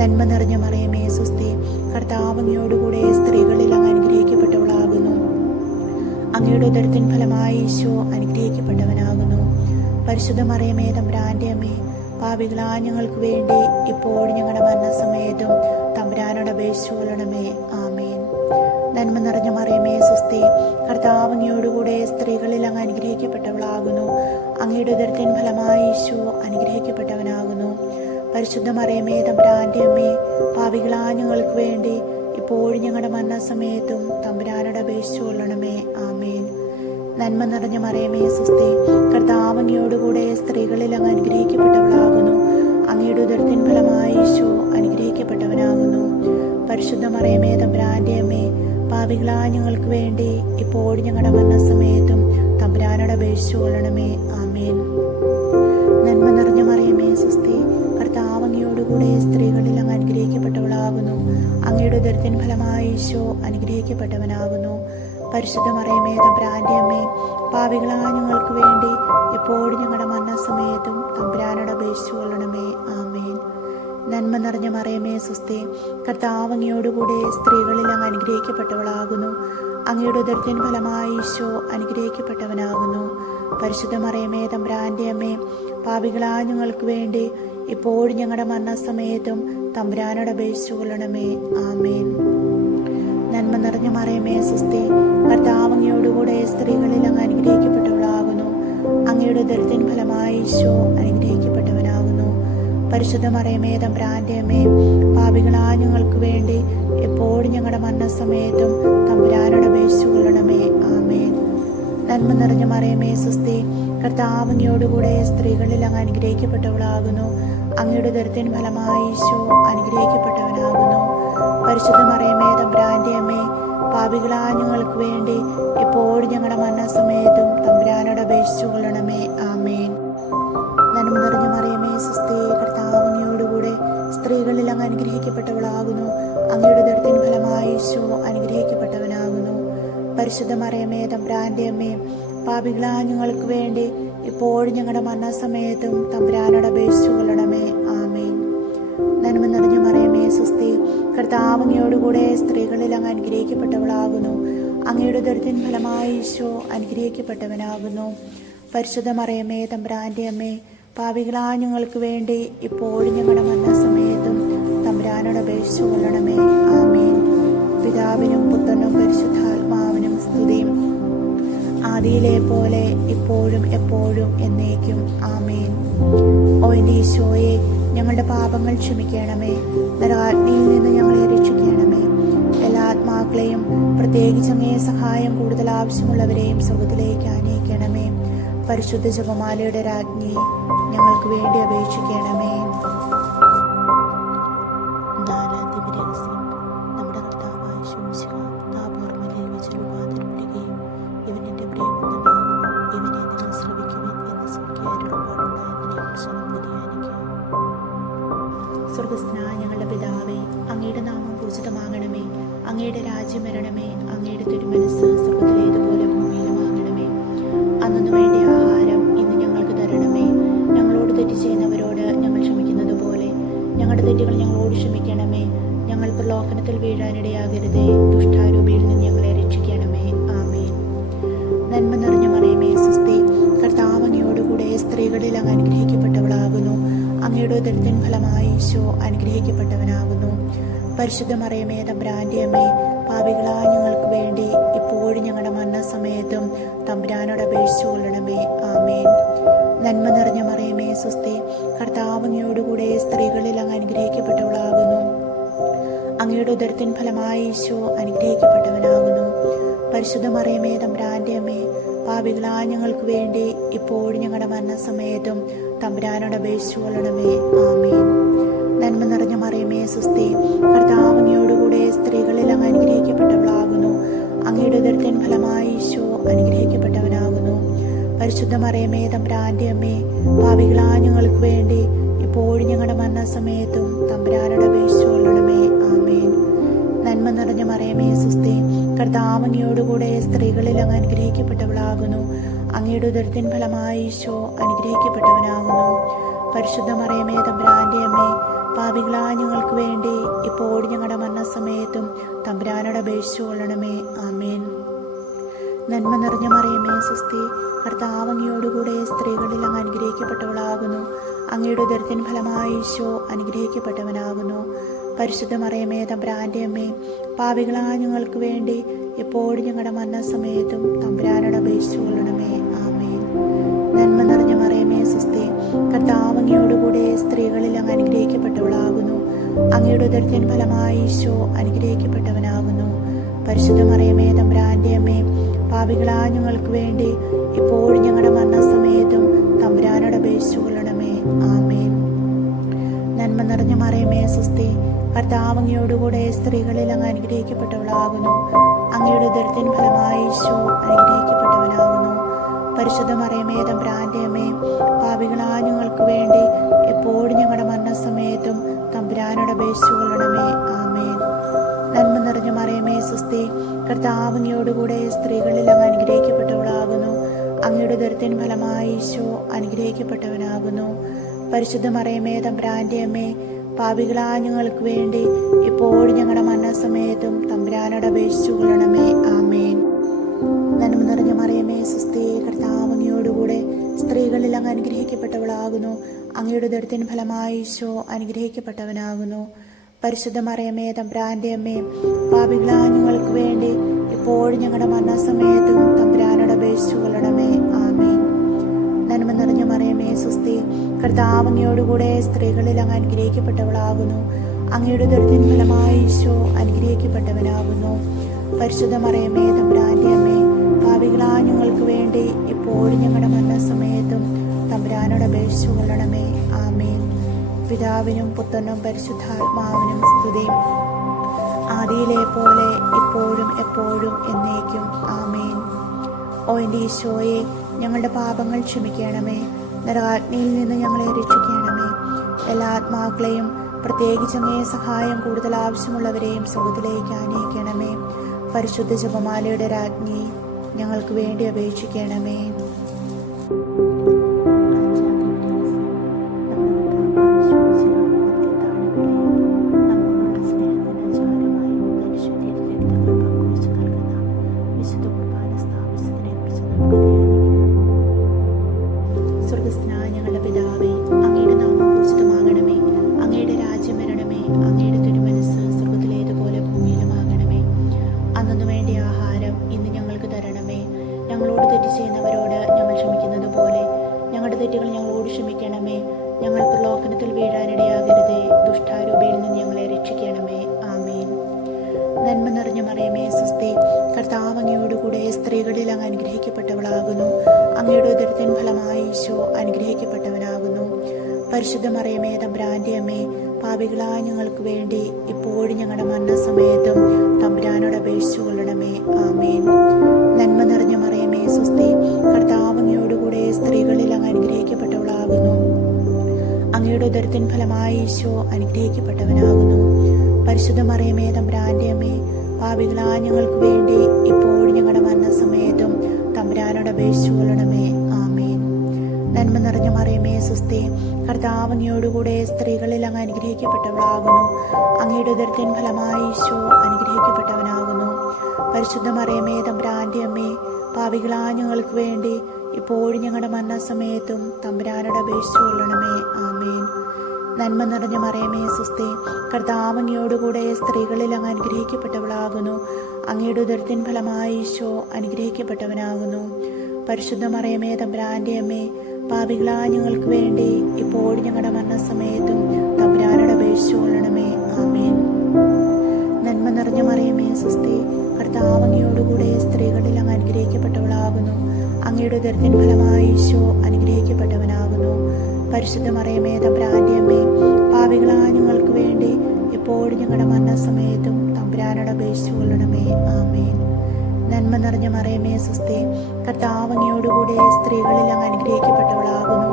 നന്മ നിറഞ്ഞ മറിയമേ സ്വസ്തി, കർത്താവ് അങ്ങയോടുകൂടെ സ്ത്രീകളിൽ അങ്ങ് അനുഗ്രഹിക്കപ്പെട്ടവളാകുന്നു. അങ്ങയുടെ ഉദരത്തിൻ ഫലമായി ഈശോ അനുഗ്രഹിക്കപ്പെട്ടവനാകുന്നു. പരിശുദ്ധ മറിയമേ തമ്പുരാന്റെ അമ്മേ, പാപികളായ ഞങ്ങൾക്ക് വേണ്ടി ഇപ്പോഴും ഞങ്ങളുടെ മരണസമയത്തും തമ്പുരാനോട് അപേക്ഷിച്ചു കൊള്ളണമേ. ആമേൻ. നന്മ നിറഞ്ഞ മറിയമേ സ്വസ്തി, കർത്താവ് അങ്ങയോടുകൂടെ സ്ത്രീകളിൽ അങ്ങ് അനുഗ്രഹിക്കപ്പെട്ടവളാകുന്നു. അങ്ങയുടെ ഉദരത്തിൻ ഫലമായി ഈശോ അനുഗ്രഹിക്കപ്പെട്ടവനാകുന്നു. പരിശുദ്ധ മറിയമേ തമ്പുരാന്റെ അമ്മേ, പാപികളായ ഞങ്ങൾക്ക് വേണ്ടി ഇപ്പോഴും ഞങ്ങളുടെ മരണസമയത്തും തമ്പുരാനോട് അപേക്ഷിച്ചു കൊള്ളണമേ. ആമേൻ. നന്മ നിറഞ്ഞ മറിയമേ സ്വസ്തി, കർത്താവ് അങ്ങയോടുകൂടെ സ്ത്രീകളിൽ അങ്ങ് അനുഗ്രഹിക്കപ്പെട്ടവളാകുന്നു. അങ്ങയുടെ ഉദരത്തിൻ ഫലമായി ഈശോ അനുഗ്രഹിക്കപ്പെട്ടവനാകുന്നു. പരിശുദ്ധ മറിയമേ തമ്പുരാന്റെ അമ്മേ, പാപികളായ ഞങ്ങൾക്ക് വേണ്ടി ഇപ്പോഴും ഞങ്ങളുടെ മരണസമയത്തും തമ്പുരാനോട് അപേക്ഷിച്ചു കൊള്ളണമേ. ആമേൻ. നന്മ നിറഞ്ഞ മറിയമേ സ്വസ്തി, കർത്താവ് അങ്ങയോടുകൂടെ സ്ത്രീകളിൽ അങ്ങ് അനുഗ്രഹിക്കപ്പെട്ടവളാകുന്നു. അങ്ങയുടെ ഉദരത്തിൻ ഫലമായി ഈശോ അനുഗ്രഹിക്കപ്പെട്ടവനാകുന്നു. പരിശുദ്ധ മറിയമേ തമ്പുരാന്റെ അമ്മേ, പാപികളായ ഞങ്ങൾക്ക് വേണ്ടി എപ്പോഴും ഞങ്ങളുടെ മരണസമയത്തും തമ്പുരാനോട് അപേക്ഷിച്ചു കൊള്ളണമേ. ആമേൻ. നന്മ നിറഞ്ഞ മറിയമേ സ്വസ്തി, കർത്താവ് അങ്ങയോടുകൂടെ സ്ത്രീകളിൽ അങ്ങ് അനുഗ്രഹിക്കപ്പെട്ടവളാകുന്നു. അങ്ങയുടെ ഉദരത്തിൻ ഫലമായി ഈശോ അനുഗ്രഹിക്കപ്പെട്ടവനാകുന്നു. പരിശുദ്ധ മറിയമേ തമ്പുരാന്റെ അമ്മേ, പാപികളായ ഞങ്ങൾക്ക് വേണ്ടി എപ്പോഴും ഞങ്ങളുടെ മരണസമയത്തും തമ്പുരാനോട് അപേക്ഷിച്ചു കൊള്ളണമേ. ആമേൻ. നന്മ നിറഞ്ഞ മറിയമേ സ്വസ്തി, കർത്താവ് അങ്ങയോടുകൂടെ സ്ത്രീകളിൽ അങ്ങ് അനുഗ്രഹിക്കപ്പെട്ടവളാകുന്നു. അങ്ങയുടെ ഉദരത്തിൻ ഫലമായി ഈശോ അനുഗ്രഹിക്കപ്പെട്ടവനാകുന്നു. പരിശുദ്ധ മറിയമേ തമ്പുരാന്റെ അമ്മേ, പാപികളായ ഞങ്ങൾക്ക് വേണ്ടി എപ്പോഴും ഞങ്ങളുടെ മരണസമയത്തും തമ്പുരാനോട് അപേക്ഷിച്ചു കൊള്ളണമേ. ആമേൻ. നന്മ നിറഞ്ഞ മറിയമേ സ്വസ്തി, കർത്താവ് അങ്ങയോടുകൂടെ സ്ത്രീകളിൽ അങ്ങ് അനുഗ്രഹിക്കപ്പെട്ടവളാകുന്നു. അങ്ങയുടെ ഉദരത്തിൻ ഫലമായി ഈശോ അനുഗ്രഹിക്കപ്പെട്ടവനാകുന്നു. പരിശുദ്ധ മറിയമേ തമ്പുരാന്റെ അമ്മേ, പാപികളായ ഞങ്ങൾക്ക് വേണ്ടി എപ്പോഴും ഞങ്ങളുടെ മരണസമയത്തും തമ്പുരാനോട് അപേക്ഷിച്ചു കൊള്ളണമേ. ആമേൻ. നന്മ നിറഞ്ഞ മറിയമേ സ്വസ്തി, കർത്താവ് അങ്ങയോടുകൂടെ സ്ത്രീകളിൽ അങ്ങ് അനുഗ്രഹിക്കപ്പെട്ടവളാകുന്നു. അങ്ങയുടെ ഉദരത്തിൻ ഫലമായി ഈശോ അനുഗ്രഹിക്കപ്പെട്ടവനാകുന്നു. പരിശുദ്ധ മറിയമേ തമ്പുരാന്റെ അമ്മേ, പാപികളായ ഞങ്ങൾക്ക് വേണ്ടി ഇപ്പോഴും ഞങ്ങളുടെ മരണസമയത്തും തമ്പുരാനോട് അപേക്ഷിച്ചു കൊള്ളണമേ. ആമേൻ. നന്മ നിറഞ്ഞ മറിയമേ സ്വസ്തി, കർത്താവ് അങ്ങയോടുകൂടെ സ്ത്രീകളിൽ അങ്ങ് അനുഗ്രഹിക്കപ്പെട്ടവളാകുന്നു. അങ്ങയുടെ ഉദരത്തിൻ ഫലമായി ഈശോ അനുഗ്രഹിക്കപ്പെട്ടവനാകുന്നു. പരിശുദ്ധ മറിയമേ തമ്പുരാന്റെ അമ്മേ, പാപികളായ ഞങ്ങൾക്ക് വേണ്ടി ഇപ്പോഴും ഞങ്ങളുടെ മരണസമയത്തും തമ്പുരാനോട് അപേക്ഷിച്ചു കൊള്ളണമേ. ആമേൻ. പിതാവിനും പുത്രനും പരിശുദ്ധാത്മാവിനും സ്തുതിയും, ആദിയിലെ പോലെ ഇപ്പോഴും എപ്പോഴും എന്നേക്കും. ആമേൻ. ഓ എൻ്റെ ഈശോയെ, ഞങ്ങളുടെ പാപങ്ങൾ ക്ഷമിക്കണമേ. നരകാഗ്നിയിൽ നിന്ന് ഞങ്ങളെ രക്ഷിക്കണമേ. എല്ലാ ആത്മാക്കളെയും, പ്രത്യേകിച്ച് അങ്ങേ സഹായം കൂടുതൽ ആവശ്യമുള്ളവരെയും സ്വർഗ്ഗത്തിലേക്ക് ആനയിക്കണമേ. പരിശുദ്ധ ജപമാലയുടെ രാജ്ഞി, ഞങ്ങൾക്ക് വേണ്ടി അപേക്ഷിക്കണമേ. നാലാം ദിവ്യരഹസ്യം, നമ്മുടെ കർത്താവായ ശംശിക താപോർമലയിൽ വെച്ച് രൂപാന്തരപ്പെടുകയും ഇവൻ എൻ്റെ പ്രിയപുത്രനാകുന്നു, ഇവനെ നിങ്ങൾ ശ്രവിക്കുവിൻ എന്ന് സംഖ്യാരുടപാടുണ്ടായെന്നതിനെക്കുറിച്ച് നമുക്ക് ധ്യാനിക്കാം. സ്വർഗസ്ഥനായ ഞങ്ങളുടെ പിതാവേ, അങ്ങയുടെ നാമം പൂജിതമാകണമേ. അങ്ങയുടെ രാജ്യം വരണമേ. അങ്ങയുടെ തിരുമനസ്സ് സ്വർഗ്ഗത്തിലേതുപോലെ ഭൂമിയിലുമാകണമേ. അന്നു വേണ്ട ആഹാരം ഇന്ന് ഞങ്ങൾക്ക് തരണമേ. ഞങ്ങളോട് തെറ്റ് ചെയ്യുന്നവരോട് ഞങ്ങൾ ക്ഷമിക്കുന്നത് പോലെ ഞങ്ങളുടെ തെറ്റുകൾ ഞങ്ങളോട് ക്ഷമിക്കണമേ. ഞങ്ങൾ പ്രലോഭനത്തിൽ വീഴാനിടയാകരുതേ, ദുഷ്ടാരൂപിയിൽ നിന്ന് ഞങ്ങളെ രക്ഷിക്കണമേ. ആമേൻ. നന്മ നിറഞ്ഞ മറിയമേ സ്വസ്തി, കർത്താവ് അങ്ങയോടുകൂടെ സ്ത്രീകളിൽ അങ്ങ് അനുഗ്രഹിക്കപ്പെട്ടവളാകുന്നു. അങ്ങയുടെ ഉദരത്തിൻ ഫലമായി ഈശോ അനുഗ്രഹിക്കപ്പെട്ടവനാകുന്നു. പരിശുദ്ധ മറിയമേ തമ്പുരാന്റെ അമ്മേ, പാപികളായ ഞങ്ങൾക്ക് വേണ്ടി ഇപ്പോഴും ഞങ്ങളുടെ മരണസമയത്തും തമ്പുരാനോട് അപേക്ഷിച്ചു കൊള്ളണമേ. ആമേൻ. നന്മ നിറഞ്ഞ മറിയമേ സ്വസ്തി, കർത്താവ് അങ്ങയോടുകൂടെ സ്ത്രീകളിൽ അങ്ങ് അനുഗ്രഹിക്കപ്പെട്ടവളാകുന്നു. അങ്ങയുടെ ഉദരത്തിൻ ഫലമായി ഈശോ അനുഗ്രഹിക്കപ്പെട്ടവനാകുന്നു. പരിശുദ്ധ മറിയമേ തമ്പുരാന്റെ അമ്മേ, പാപികളായ ഞങ്ങൾക്ക് വേണ്ടി ഇപ്പോഴും ഞങ്ങളുടെ മരണസമയത്തും തമ്പുരാനോട് അപേക്ഷിച്ചു കൊള്ളണമേ. ആമേൻ. നന്മ നിറഞ്ഞ മറിയമേ സ്വസ്തി, കർത്താവ് അങ്ങയോടുകൂടെ സ്ത്രീകളിൽ അങ്ങ് അനുഗ്രഹിക്കപ്പെട്ടവളാകുന്നു. അങ്ങയുടെ ഉദരത്തിൻ ഫലമായി ഈശോ അനുഗ്രഹിക്കപ്പെട്ടവനാകുന്നു. പരിശുദ്ധ മറിയമേ തമ്പുരാന്റെ അമ്മേ, പാപികളായ ഞങ്ങൾക്ക് വേണ്ടി ഇപ്പോഴും ഞങ്ങളുടെ മരണസമയത്തും തമ്പുരാനോട് അപേക്ഷിച്ചു കൊള്ളണമേ. ആമേൻ. നന്മ നിറഞ്ഞ മറിയമേ സ്വസ്തി, കർത്താവ് അങ്ങയോടുകൂടെ സ്ത്രീകളിൽ അങ്ങ് അനുഗ്രഹിക്കപ്പെട്ടവളാകുന്നു. അങ്ങയുടെ ഉദരത്തിൻ ഫലമായി ഈശോ അനുഗ്രഹിക്കപ്പെട്ടവനാകുന്നു. പരിശുദ്ധ മറിയമേ തമ്പുരാന്റെ അമ്മേ, പാപികളായ ഞങ്ങൾക്ക് വേണ്ടി ഇപ്പോഴും ഞങ്ങളുടെ മരണസമയത്തും തമ്പുരാനോട് അപേക്ഷിച്ചു കൊള്ളണമേ. ആമേൻ. നന്മ നിറഞ്ഞ മറിയമേ സ്വസ്തി, കർത്താവ് അങ്ങയോടുകൂടെ സ്ത്രീകളിൽ അങ്ങ് അനുഗ്രഹിക്കപ്പെട്ടവളാകുന്നു. അങ്ങയുടെ ഉദരത്തിൻ ഫലമായി ഈശോ അനുഗ്രഹിക്കപ്പെട്ടവനാകുന്നു. പരിശുദ്ധ മറിയമേ തമ്പുരാന്റെ അമ്മേ, പാപികളായ ഞങ്ങൾക്ക് വേണ്ടി എപ്പോഴും ഞങ്ങളുടെ മരണസമയത്തും തമ്പുരാനോട് അപേക്ഷിച്ചു കൊള്ളണമേ. ആമേൻ. നന്മ നിറഞ്ഞ മറിയമേ സ്വസ്തി, കർത്താവ് അങ്ങയോടുകൂടെ സ്ത്രീകളിൽ അങ്ങ് അനുഗ്രഹിക്കപ്പെട്ടവളാകുന്നു. അങ്ങയുടെ ഉദരത്തിൻ ഫലമായി ഈശോ അനുഗ്രഹിക്കപ്പെട്ടവനാകുന്നു. പരിശുദ്ധ മറിയമേ തമ്പുരാന്റെ അമ്മേ, പാപികളായ ഞങ്ങൾക്ക് വേണ്ടി എപ്പോഴും ഞങ്ങളുടെ മരണസമയത്തും തമ്പുരാനോട് അപേക്ഷിച്ചു കൊള്ളണമേ. ആമേൻ. നന്മ നിറഞ്ഞ മറിയമേ സ്വസ്തി, കർത്താവ് അങ്ങയോടുകൂടെ സ്ത്രീകളിൽ അങ്ങ് അനുഗ്രഹിക്കപ്പെട്ടവളാകുന്നു. അങ്ങയുടെ ഉദരത്തിൻ ഫലമായി ഈശോ അനുഗ്രഹിക്കപ്പെട്ടവനാകുന്നു. പരിശുദ്ധ മറിയമേ തമ്പുരാന്റെ അമ്മേ, പാപികളായ ഞങ്ങൾക്ക് വേണ്ടി എപ്പോഴും ഞങ്ങളുടെ മരണസമയത്തും തമ്പുരാനോട് അപേക്ഷിച്ചു കൊള്ളണമേ. ആമേൻ. നന്മ നിറഞ്ഞ മറിയമേ സ്വസ്തി, കർത്താവ് അങ്ങയോടുകൂടെ സ്ത്രീകളിൽ അങ്ങ് അനുഗ്രഹിക്കപ്പെട്ടവളാകുന്നു. അങ്ങയുടെ ഉദരത്തിൻ ഫലമായി ഈശോ അനുഗ്രഹിക്കപ്പെട്ടവനാകുന്നു. പരിശുദ്ധ മറിയമേ തമ്പുരാന്റെ അമ്മേ, പാപികളായ ഞങ്ങൾക്ക് വേണ്ടി എപ്പോഴും ഞങ്ങളുടെ മരണസമയത്തും തമ്പുരാനോട് അപേക്ഷിച്ചു കൊള്ളണമേ. ആമേൻ. നന്മ നിറഞ്ഞ മറിയമേ സ്വസ്തി, കർത്താവ് അങ്ങയോടുകൂടെ സ്ത്രീകളിൽ അങ്ങ് അനുഗ്രഹിക്കപ്പെട്ടവളാകുന്നു. അങ്ങയുടെ ഉദരത്തിൻ ഫലമായി ഈശോ അനുഗ്രഹിക്കപ്പെട്ടവനാകുന്നു. പരിശുദ്ധ മറിയമേ തമ്പുരാന്റെ അമ്മേ, പാപികളായ ഞങ്ങൾക്ക് വേണ്ടി എപ്പോഴും ഞങ്ങളുടെ മരണസമയത്തും തമ്പുരാനോട് അപേക്ഷിച്ചു കൊള്ളണമേ. ആമേൻ. നന്മ നിറഞ്ഞ മറിയമേ സ്വസ്തി, കർത്താവ് അങ്ങയോടുകൂടെ സ്ത്രീകളിൽ അങ്ങ് അനുഗ്രഹിക്കപ്പെട്ടവളാകുന്നു. അങ്ങയുടെ ഉദരത്തിൻ ഫലമായി ഈശോ അനുഗ്രഹിക്കപ്പെട്ടവനാകുന്നു. പരിശുദ്ധ മറിയമേ തമ്പുരാന്റെ അമ്മേ, പാപികളായ ഞങ്ങൾക്ക് വേണ്ടി എപ്പോഴും ഞങ്ങളുടെ മരണസമയത്തും തമ്പുരാനോട് അപേക്ഷിച്ചു കൊള്ളണമേ. ആമേൻ. പിതാവിനും പുത്രനും പരിശുദ്ധാത്മാവിനും സ്തുതിയും, ആദിയിലെ പോലെ ഇപ്പോഴും എപ്പോഴും എന്നേക്കും. ആമേൻ. ഓ എൻ്റെ ഈശോയെ, ഞങ്ങളുടെ പാപങ്ങൾ ക്ഷമിക്കണമേ. നരകാഗ്നിയിൽ നിന്ന് ഞങ്ങളെ രക്ഷിക്കണമേ. എല്ലാ ആത്മാക്കളെയും, പ്രത്യേകിച്ച് അങ്ങേ സഹായം കൂടുതൽ ആവശ്യമുള്ളവരെയും സ്വർഗ്ഗത്തിലേക്ക് ആനയിക്കണമേ. പരിശുദ്ധ ജപമാലയുടെ രാജ്ഞി, ഞങ്ങൾക്ക് വേണ്ടി അപേക്ഷിക്കണമേ. സ്വർഗസ്ഥനായ ഞങ്ങളുടെ പിതാവേ, അങ്ങയുടെ നാമം പൂജിതമാകണമേ. അങ്ങയുടെ രാജ്യം വരണമേ. അങ്ങയുടെ തിരുമനസ്സ് സ്വർഗത്തിലേതുപോലെ ഭൂമിയിലുമാകണമേ. അന്നു വേണ്ടിയ ആഹാരം ഇന്ന് ഞങ്ങൾക്ക് തരണമേ. ഞങ്ങളോട് തെറ്റ് ചെയ്യുന്നവരോട് ഞങ്ങൾ ക്ഷമിക്കുന്നത് പോലെ ഞങ്ങളുടെ തെറ്റുകൾ ഞങ്ങളോട് ക്ഷമിക്കണമേ. ഞങ്ങൾ പ്രലോഭനത്തിൽ വീഴാനിടയാകരുതേ. ദുഷ്ടാരൂപിയിൽ നിന്ന് ഞങ്ങളെ രക്ഷിക്കണമേ. ആമേൻ. നന്മ നിറഞ്ഞ മറിയമേ, സ്വസ്തി. കർത്താവ് അങ്ങയോടുകൂടെ സ്ത്രീകളിൽ അങ്ങ് അനുഗ്രഹിക്കപ്പെട്ടവളാകുന്നു. അങ്ങയുടെ ഉദരത്തിൻ ഫലമായി ഈശോ അനുഗ്രഹിക്കപ്പെട്ടവനാകുന്നു. പരിശുദ്ധ മറിയമേ, തമ്പുരാന്റെ അമ്മേ, പാപികളായ ഞങ്ങൾക്ക് വേണ്ടി ഇപ്പോഴും ഞങ്ങളുടെ മരണസമയത്തും തമ്പുരാനോട് അപേക്ഷിച്ചു കൊള്ളണമേ. ആമേൻ. നന്മ നിറഞ്ഞ മറിയമേ, സ്വസ്തി. കർത്താവ് അങ്ങയോടുകൂടെ സ്ത്രീകളിൽ അങ്ങ് അനുഗ്രഹിക്കപ്പെട്ടവളാകുന്നു. അങ്ങയുടെ ഉദരത്തിൻ ഫലമായി ഈശോ അനുഗ്രഹിക്കപ്പെട്ടവനാകുന്നു. പരിശുദ്ധ മറിയമേ, തമ്പുരാന്റെ അമ്മേ, പാപികളായ ഞങ്ങൾക്ക് വേണ്ടി ഇപ്പോഴും ഞങ്ങളുടെ മരണസമയത്തും തമ്പുരാനോട് അപേക്ഷിച്ചു കൊള്ളണമേ. ആമേൻ. നന്മ നിറഞ്ഞ മറിയമേ, സ്വസ്തി. കർത്താവ് അങ്ങയോടുകൂടെ സ്ത്രീകളിൽ അങ്ങ് അനുഗ്രഹിക്കപ്പെട്ടവളാകുന്നു. അങ്ങയുടെ ഉദരത്തിൻ ഫലമായി ഈശോ അനുഗ്രഹിക്കപ്പെട്ടവനാകുന്നു. പരിശുദ്ധ മറിയമേ, തമ്പുരാന്റെ അമ്മേ, പാപികളായ ഞങ്ങൾക്ക് വേണ്ടി ഇപ്പോഴും ഞങ്ങളുടെ മരണസമയത്തും തമ്പുരാനോട് അപേക്ഷിച്ചു കൊള്ളണമേ. ആമേൻ. നന്മ നിറഞ്ഞ മറിയമേ, സ്വസ്തി. കർത്താവ് അങ്ങയോടുകൂടെ സ്ത്രീകളിൽ അങ്ങ് അനുഗ്രഹിക്കപ്പെട്ടവളാകുന്നു. അങ്ങയുടെ ഉദരത്തിൻ ഫലമായി ഈശോ അനുഗ്രഹിക്കപ്പെട്ടവനാകുന്നു. പരിശുദ്ധ മറിയമേ, തമ്പുരാന്റെ അമ്മേ, പാപികളായ ഞങ്ങൾക്ക് വേണ്ടി ഇപ്പോഴും ഞങ്ങളുടെ മരണസമയത്തും തമ്പുരാനോട് അപേക്ഷിച്ചു കൊള്ളണമേ. ആമേൻ. നന്മ നിറഞ്ഞ മറിയമേ, സ്വസ്തി. കർത്താവ് അങ്ങയോടുകൂടെ സ്ത്രീകളിൽ അങ്ങ് അനുഗ്രഹിക്കപ്പെട്ടവളാകുന്നു. അങ്ങയുടെ ഉദരത്തിൻ ഫലമായി ഈശോ അനുഗ്രഹിക്കപ്പെട്ടവനാകുന്നു. പരിശുദ്ധ മറിയമേ, തമ്പുരാന്റെ അമ്മേ, പാപികളായ ഞങ്ങൾക്ക് വേണ്ടി ഇപ്പോഴും ഞങ്ങളുടെ മരണസമയത്തും തമ്പുരാനോട് അപേക്ഷിച്ചു കൊള്ളണമേ. ആമേൻ. നന്മ നിറഞ്ഞ മറിയമേ, സ്വസ്തി. കർത്താവ് അങ്ങയോടുകൂടെ സ്ത്രീകളിൽ അങ്ങ് അനുഗ്രഹിക്കപ്പെട്ടവളാകുന്നു.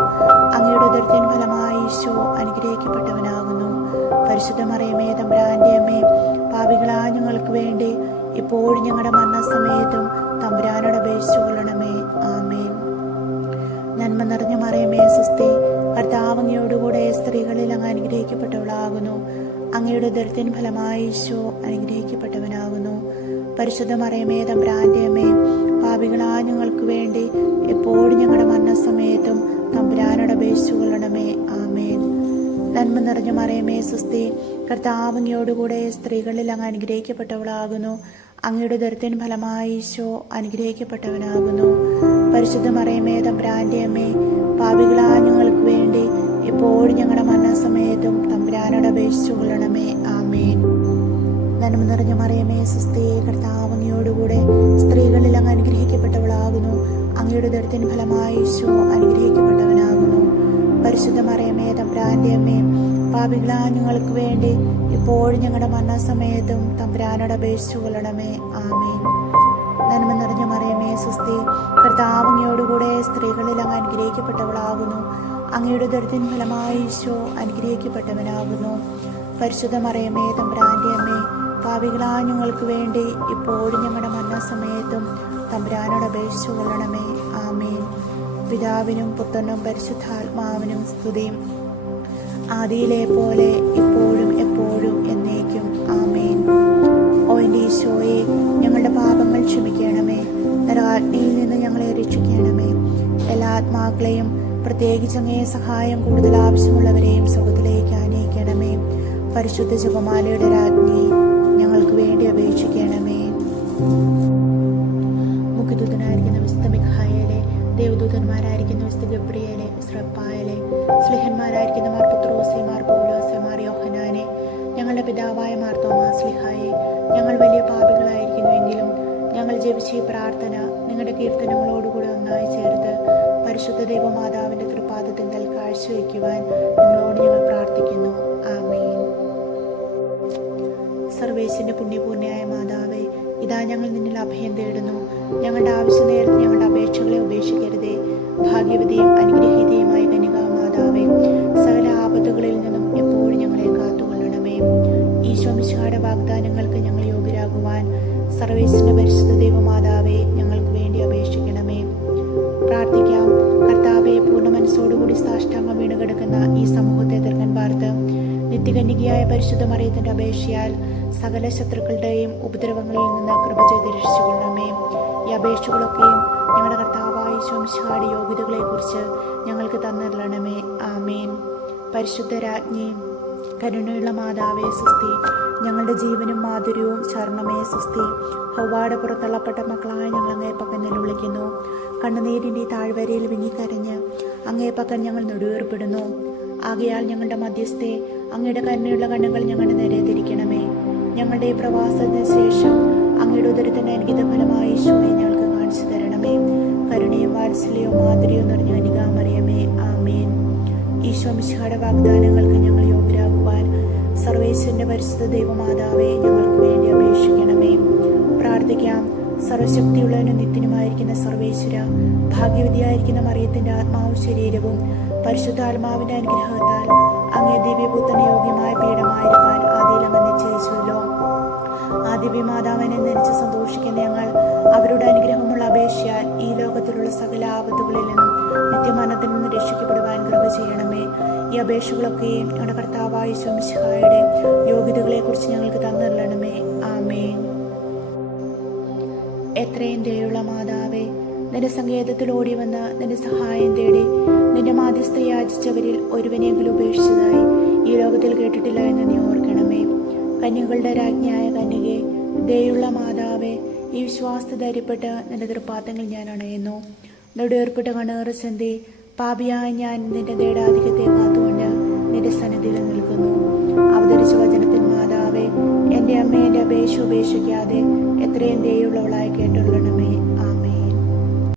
അങ്ങയുടെ ഉദരത്തിൻ ഫലമായി ഈശോ അനുഗ്രഹിക്കപ്പെട്ടവനാകുന്നു. പരിശുദ്ധ മറിയമേ, തമ്പുരാന്റെ അമ്മേ, പാപികളായ ഞങ്ങൾക്ക് വേണ്ടി ഇപ്പോഴും ഞങ്ങളുടെ മരണസമയത്തും തമ്പുരാനോട് അപേക്ഷിച്ചു കൊള്ളണമേ. ആമേൻ. നന്മ നിറഞ്ഞ മറിയമേ, സ്വസ്തി. കർത്താവ് അങ്ങയോടുകൂടെ സ്ത്രീകളിൽ അങ്ങ് അനുഗ്രഹിക്കപ്പെട്ടവളാകുന്നു. അങ്ങയുടെ ഉദരത്തിൻ ഫലമായി ഈശോ അനുഗ്രഹിക്കപ്പെട്ടവനാകുന്നു. പരിശുദ്ധ മറിയമേ, തമ്പുരാന്റെ അമ്മേ, പാപികളായ ഞങ്ങൾക്ക് വേണ്ടി എപ്പോഴും ഞങ്ങളുടെ മരണസമയത്തും തമ്പുരാനോട് അപേക്ഷിച്ചു കൊള്ളണമേ. ആമേൻ. നന്മ നിറഞ്ഞ മറിയമേ, സ്വസ്തി. കർത്താവ് അങ്ങയോടുകൂടെ സ്ത്രീകളിൽ അങ്ങ് അനുഗ്രഹിക്കപ്പെട്ടവളാകുന്നു. അങ്ങയുടെ ഉദരത്തിൻ ഫലമായി ഈശോ അനുഗ്രഹിക്കപ്പെട്ടവനാകുന്നു. പരിശുദ്ധ മറിയമേ, തമ്പുരാന്റെ അമ്മേ, പാപികളായ ഞങ്ങൾക്ക് വേണ്ടി എപ്പോഴും ഞങ്ങളുടെ മരണസമയത്തും തമ്പുരാനോട് അപേക്ഷിച്ചു കൊള്ളണമേ. ആമേൻ. നന്മ നിറഞ്ഞ മറിയമേ, സ്വസ്തി. കർത്താവ് അങ്ങയോടുകൂടെ സ്ത്രീകളിൽ അങ്ങ് അനുഗ്രഹിക്കപ്പെട്ടവളാകുന്നു. അങ്ങയുടെ ഉദരത്തിൻ ഫലമായി ഈശോ അനുഗ്രഹിക്കപ്പെട്ടവനാകുന്നു. പരിശുദ്ധ മറിയമേ, തമ്പുരാന്റെ അമ്മേ, പാപികളായ ഞങ്ങൾക്ക് വേണ്ടി ഇപ്പോഴും ഞങ്ങളുടെ മരണസമയത്തും തമ്പുരാനോട് അപേക്ഷിച്ചു കൊള്ളണമേ. ആമേൻ. നന്മ നിറഞ്ഞ മറിയമേ, സ്വസ്തി. കർത്താവ് അങ്ങയോടുകൂടെ സ്ത്രീകളിൽ അങ്ങ് അനുഗ്രഹിക്കപ്പെട്ടവളാകുന്നു. അങ്ങയുടെ ഉദരത്തിൻ ഫലമായി ഈശോ അനുഗ്രഹിക്കപ്പെട്ടവനാകുന്നു. പരിശുദ്ധ മറിയമേ, തമ്പുരാന്റെ അമ്മേ, പാപികളായ ഞങ്ങൾക്ക് വേണ്ടി ഇപ്പോഴും ഞങ്ങളുടെ മരണസമയത്തും തമ്പുരാനോട് അപേക്ഷിച്ചു കൊള്ളണമേ. ആമേൻ. പിതാവിനും പുത്രനും പരിശുദ്ധാത്മാവിനും സ്തുതി. ആദിയിലെ പോലെ ഇപ്പോഴും എപ്പോഴും എന്നേക്കും. ആമേൻ. ഓ എൻ്റെ ഈശോയെ, ഞങ്ങളുടെ പാപങ്ങൾ ക്ഷമിക്കണമേ. നരകാഗ്നിയിൽ നിന്ന് ഞങ്ങളെ രക്ഷിക്കണമേ. എല്ലാ ആത്മാക്കളെയും, പ്രത്യേകിച്ച് അങ്ങേ സഹായം കൂടുതൽ ആവശ്യമുള്ളവരെയും സുഖത്തിലേക്ക് ആനയിക്കണമേ. പരിശുദ്ധ ജപമാലയുടെ രാജ്ഞി, ഞങ്ങൾക്ക് വേണ്ടി അപേക്ഷിക്കണമേ. മുഖ്യദൂതനായിരിക്കുന്ന വിശുദ്ധ മിഖായേലെ, ദേവദൂതന്മാരായിരിക്കുന്ന വിശുദ്ധ ഗബ്രിയേലെ, സ്രപ്പായേലെ, സ്ലിഹന്മാരായിരിക്കുന്ന മാർ പത്രോസേ, മാർ പൗലോസേ, മാർ യോഹന്നാനെ, ഞങ്ങളുടെ പിതാവായ മാർ തോമാസ് സ്ലിഹായെ, ഞങ്ങൾ വലിയ പാപികളായിരിക്കുന്നുവെങ്കിലും ഞങ്ങൾ ജപിച്ച ഈ പ്രാർത്ഥന നിങ്ങളുടെ കീർത്തനങ്ങളോടുകൂടി ഒന്നായി ചേർത്ത് പരിശുദ്ധ ദൈവമാതാവിന്റെ തൃപാദത്തിൽ കാഴ്ചവെക്കുവാൻ നിങ്ങളോട് ഞങ്ങൾ പ്രാർത്ഥിക്കുന്നു. ആമേൻ. സർവേശ്വരന്റെ പുണ്യപൂർണ്ണയായ മാതാവേ, ഇതാ ഞങ്ങൾ നിന്നിൽ അഭയം തേടുന്നു. ഞങ്ങളുടെ ആവശ്യ നേരത്ത് ഞങ്ങളുടെ അപേക്ഷകളെ ഉപേക്ഷിക്കരുതേ. ഭാഗ്യവതിയും അനുഗ്രഹീതയുമായ കന്യകാമാതാവേ, സകല ആപത്തുകളിൽ നിന്നും എപ്പോഴും ഞങ്ങളെ കാത്തുകൊള്ളണമേ. ഈശോ മിശിഹായുടെ വാഗ്ദാനങ്ങൾക്ക് ഞങ്ങൾ യോഗ്യരാകുവാൻ സർവേശ്വരന്റെ പരിശുദ്ധ ദൈവമാതാവേ, ഞങ്ങൾക്ക് വേണ്ടി അപേക്ഷിക്കണമേ. പ്രാർത്ഥിക്കാം. കർത്താവെ, പൂർണ്ണ മനസ്സോടുകൂടി സാഷ്ടാംഗം വീണുകിടക്കുന്ന ഈ സമൂഹത്തെ തിരഞ്ഞൻ പാർത്ത് നിത്യകന്യകയായ പരിശുദ്ധ മറിയത്തിന്റെ അപേക്ഷയാൽ സകല ശത്രുക്കളുടെയും ഉപദ്രവങ്ങളിൽ നിന്ന് കൃപ ചെയ്ത് രക്ഷിച്ചുകൊള്ളണമേ. ഈ അപേക്ഷകളൊക്കെയും ഞങ്ങളുടെ കർത്താവായ ഈശോമിശിഹായുടെ യോഗ്യതകളെക്കുറിച്ച് ഞങ്ങൾക്ക് തന്നിരണമേ. ആമേൻ. പരിശുദ്ധ രാജ്ഞി, കരുണയുള്ള മാതാവേ സുസ്തി. ഞങ്ങളുടെ ജീവനും മാധുര്യവും ശരണമേ സുസ്തി. ഹൗവാടെ പുറത്തള്ളപ്പെട്ട മക്കളായ ഞങ്ങൾ അങ്ങേപ്പക്കൻ നിലവിളിക്കുന്നു. കണ്ണുനീരിൻ്റെ താഴ്വരയിൽ വിങ്ങിക്കരഞ്ഞ് അങ്ങേപ്പക്കൻ ഞങ്ങൾ നെടുവേർപ്പെടുന്നു. ആകയാൽ ഞങ്ങളുടെ മധ്യസ്ഥെ അങ്ങയുടെ കരുണയുള്ള കണ്ണുകൾ ഞങ്ങളുടെ നേരെ തിരിക്കണമേ. ഞങ്ങളുടെ ഈ പ്രവാസത്തിന് ശേഷം അങ്ങയുടെ ഉദരത്തിന്റെ അനുഗീത ഫലമായി ഈശോയെ ഞങ്ങൾക്ക് കാണിച്ചു തരണമേ. കരുണയും വാത്സല്യവും മാധുര്യവും നിറഞ്ഞ കന്യകാമറിയമേ. ആമേൻ. ഈശോമിശിഹായുടെ വാഗ്ദാനങ്ങൾക്ക് ഞങ്ങൾ യോഗ്യരാകുവാൻ സർവേശ്വരന്റെ പരിശുദ്ധ ദൈവമാതാവേ ഞങ്ങൾക്ക് വേണ്ടി അപേക്ഷിക്കണമേ. പ്രാർത്ഥിക്കാം. സർവശക്തിയുള്ളവനും നിത്യനുമായിരിക്കുന്ന സർവേശ്വര, ഭാഗ്യവതിയായിരിക്കുന്ന മറിയത്തിന്റെ ആത്മാവും ശരീരവും പരിശുദ്ധാത്മാവിന്റെ അനുഗ്രഹത്താൽ അങ്ങേ ദിവ്യപുത്രന് യോഗ്യമായ പീഠമായിരിക്കാൻ ആദിയിൽ അങ്ങ് നിശ്ചയിച്ചുവല്ലോ. ആ ദിവ്യമാതാവിനെ നരിച്ച് സന്തോഷിക്കുന്ന ഞങ്ങൾ അവരുടെ അനുഗ്രഹമുള്ള അപേക്ഷയാൽ ഈ ലോകത്തിലുള്ള സകല ആപത്തുകളിൽ നിന്നും നിത്യമരണത്തിൽ നിന്ന് രക്ഷിക്കപ്പെടുവാൻ കൃപ ചെയ്യണമേ. ഈ അപേക്ഷകളൊക്കെയും ഞങ്ങളുടെ കർത്താവായ ഈശോമിശിഹായുടെ യോഗ്യതകളെ കുറിച്ച് ഞങ്ങൾക്ക് തന്നിരണമേ. ആമേൻ. എത്രയും ദയുള്ള മാതാവേ, നിന്റെ സങ്കേതത്തിൽ ഓടി വന്ന് നിന്റെ സഹായം തേടി നിന്റെ മാധ്യസ്ഥ യാചിച്ചവരിൽ ഒരുവനെങ്കിലും ഉപേക്ഷിച്ചതായി ഈ ലോകത്തിൽ കേട്ടിട്ടില്ല എന്ന് നീ ഓർക്കണമേ. കന്യകളുടെ രാജ്ഞിയായ കന്യകെ, ദയുള്ള മാതാവേ, ഈ വിശ്വാസത്തെ ധൈര്യപ്പെട്ട് നിന്റെ തൃപ്പാദങ്ങൾ ഞാൻ അണയുന്നു. നെടുവേർപ്പെട്ട കണ്ണേറ് ചന്തി പാപിയായ ഞാൻ നിന്റെ ദേടാധികത്തെ കാത്തുകൊണ്ട് നിന്റെ സന്നിധിയിൽ നിൽക്കുന്നു. അവതരിച്ച വചനത്തിൻ മാതാവേ, എൻ്റെ അമ്മ എൻ്റെ അപേക്ഷ ഉപേക്ഷിക്കാതെ എത്രയും ദയുള്ളവളായി കേട്ടുള്ളണമേ.